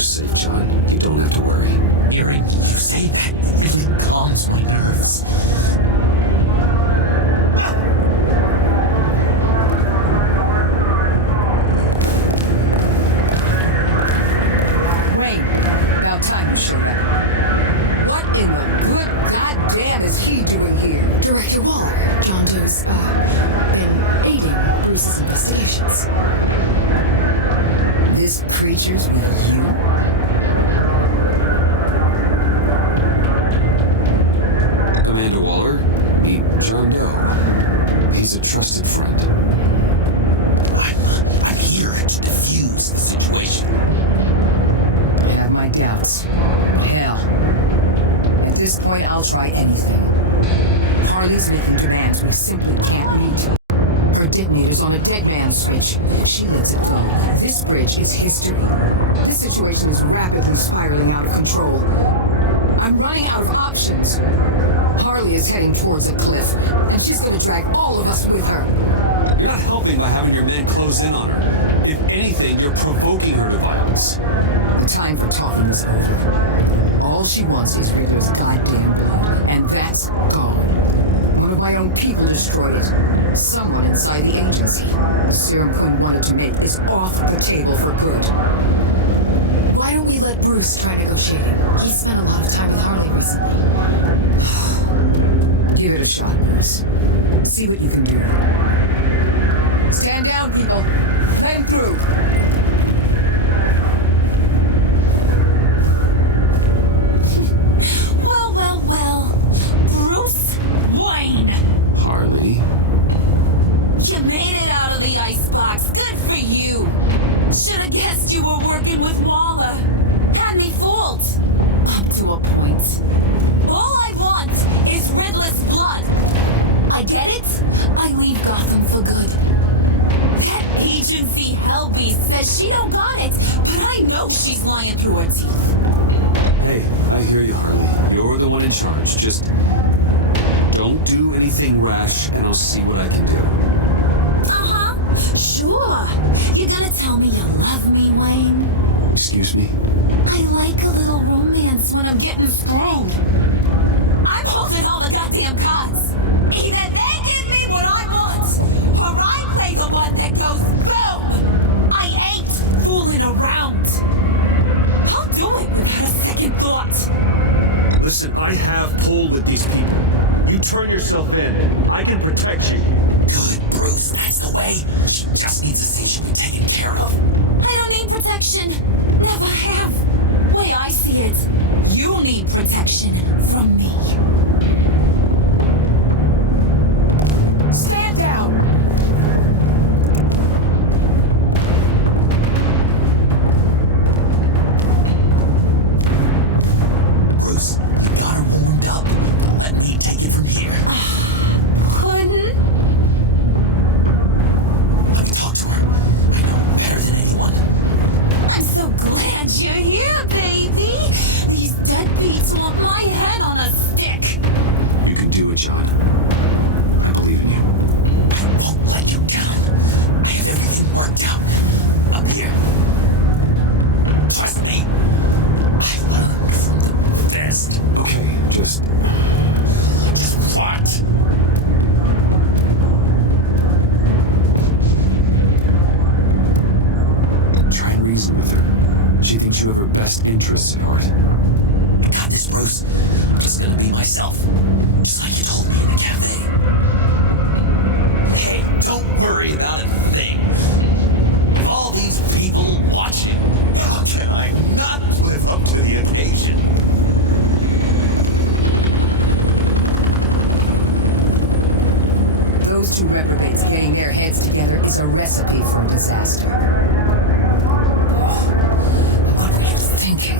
safe, John. You don't have to worry. Hearing you say that really calms my nerves. Rain, about time you showed up. What in the good goddamn is he doing here? Director Waller, John Doe's, been aiding Bruce's investigations. This creature's with you? Amanda Waller, meet John Doe. He's a trusted friend. I'm here to defuse the situation. I have my doubts. Hell, at this point, I'll try anything. Harley's making demands we simply can't meet. Her detonator's on a dead man switch. She lets it go. This bridge is history. This situation is rapidly spiraling out of control. I'm running out of options. Harley is heading towards a cliff, and she's gonna drag all of us with her. You're not helping by having your men close in on her. If anything, you're provoking her to violence. The time for talking is over. All she wants is Riddler's goddamn blood, and that's gone. One of my own people destroyed it. Someone inside the agency. The serum Quinn wanted to make is off the table for good. Why don't we let Bruce try negotiating? He's spent a lot of time with Harley recently. Give it a shot, Bruce. See what you can do. Stand down, people. Let him through. Well. Bruce Wayne. Harley? You made it out of the icebox. Good for to a point. All I want is Riddler's blood. I get it. I leave Gotham for good. That agency hellbeast says she don't got it, but I know she's lying through her teeth. Hey, I hear you, Harley. You're the one in charge. Just don't do anything rash, and I'll see what I can do. Uh-huh. Sure. You're gonna tell me you love me, Wayne? Excuse me? I like a little romance when I'm getting screwed. I'm holding all the goddamn cards. Either they give me what I want, or I play the one that goes boom. I ain't fooling around. I'll do it without a second thought. Listen, I have pull with these people. You turn yourself in. I can protect you. Good, Bruce, that's the way. She just needs to say she'll be taken care of. I don't need protection. Never have. Way I see it, you need protection from me. Stand down! Bruce, you got her warmed up. Let me take it from here. Couldn't? Let me talk to her. I know better than anyone. I'm so glad you're here, baby. These deadbeats want my head on a stick. You can do it, John. I believe in you. I won't let you down. I have everything worked out. Up here. Trust me. I learned from the best. Okay, just what? try and reason with her. She thinks you have her best interests at heart. I got this, Bruce. I'm just gonna be myself. Just like you told me in the cafe. Hey, don't worry about a thing. With all these people watching, how can I not live up to the occasion? Those two reprobates getting their heads together is a recipe for disaster. What were you thinking?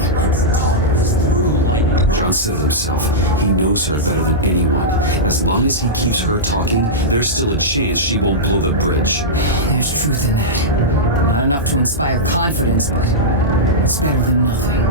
John said it himself. He knows her better than anyone. As long as he keeps her talking, there's still a chance she won't blow the bridge. There's truth in that. Not enough to inspire confidence, but it's better than nothing.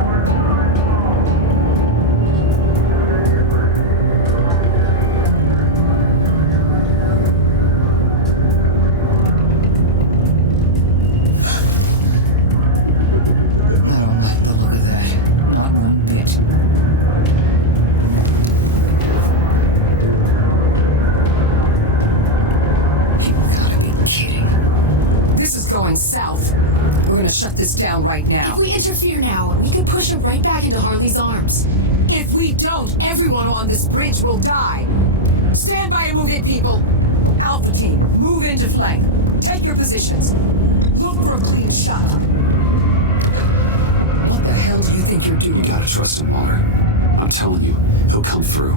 South. We're gonna shut this down right now. If we interfere now, we could push her right back into Harley's arms. If we don't, everyone on this bridge will die. Stand by to move in, people. Alpha team, move into flank. Take your positions. Look for a clean shot. What the hell do you think you're doing? You gotta trust him, Waller. I'm telling you, he'll come through.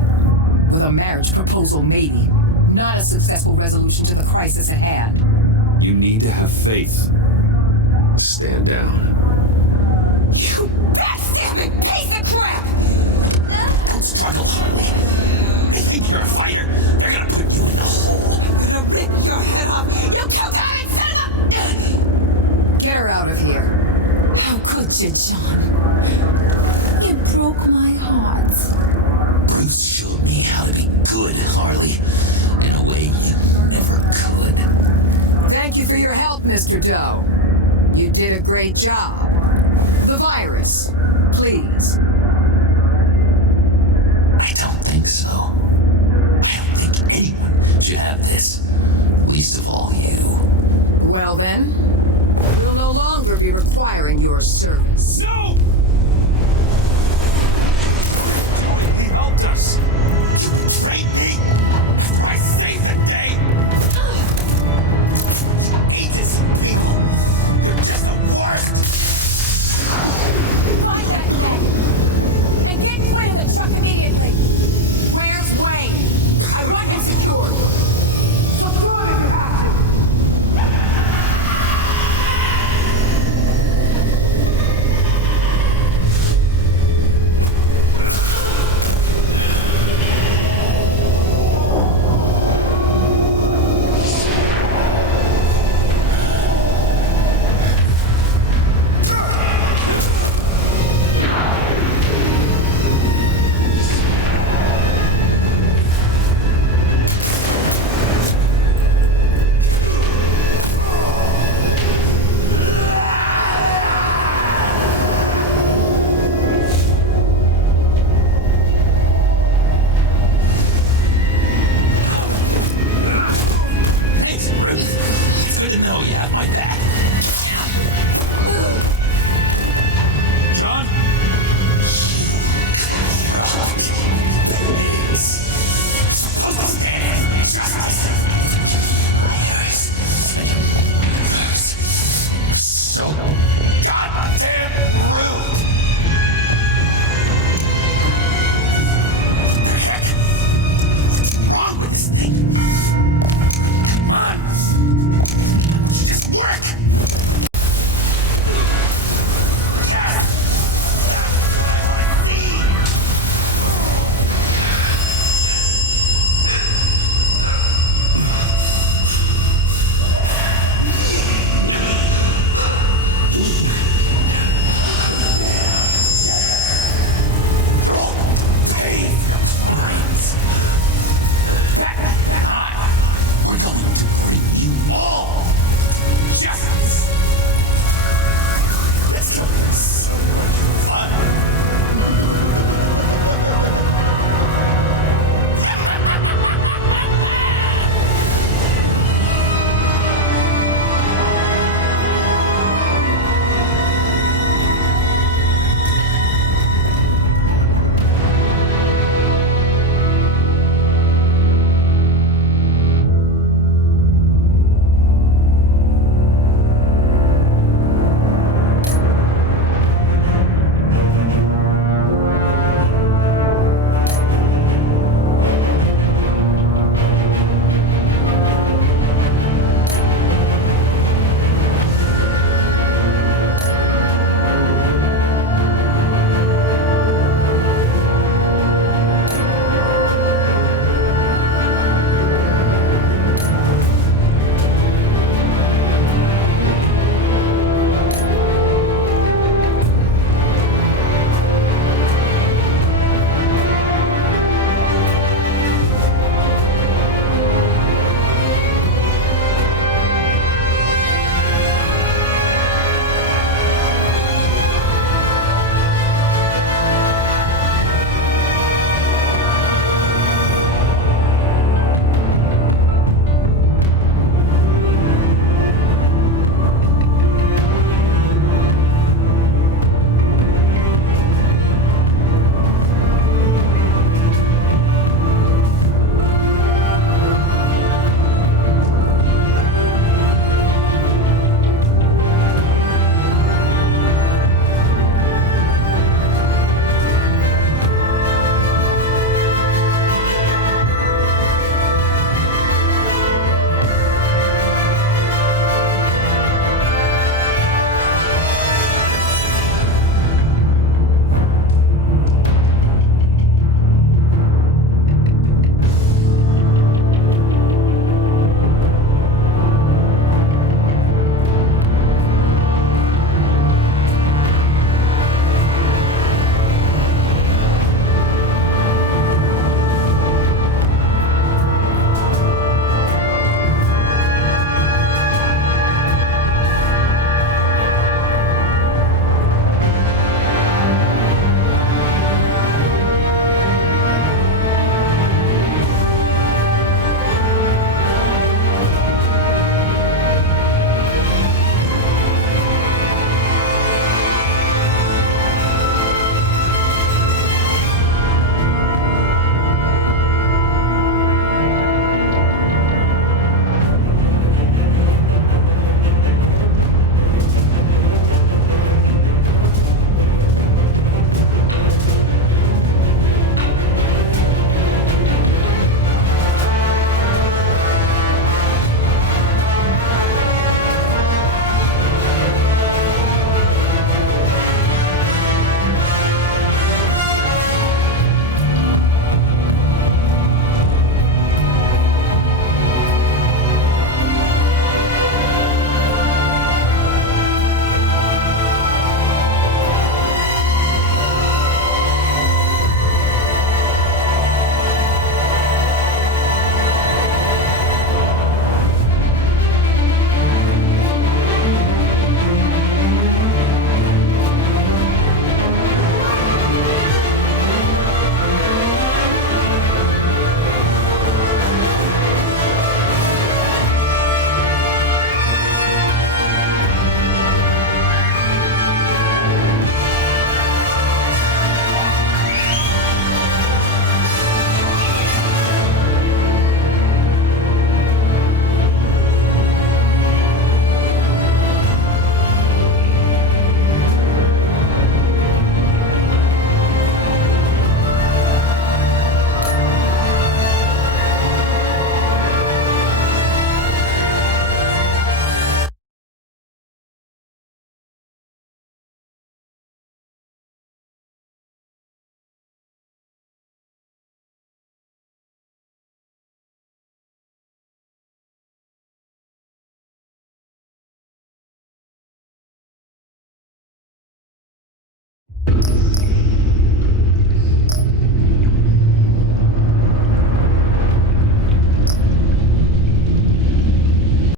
With a marriage proposal, maybe. Not a successful resolution to the crisis at hand. You need to have faith. Stand down. You backstabbing piece of crap! Don't struggle, Harley. They think you're a fighter. They're gonna put you in the hole. I'm gonna rip your head off. You cold-hearted son of a... Get her out of here. How could you, John? You broke my heart. Bruce showed me how to be good, Harley. In a way you never could. Thank you for your help, Mr. Doe. You did a great job. The virus, please. I don't think so. I don't think anyone should have this. Least of all you. Well then, we'll no longer be requiring your service. No!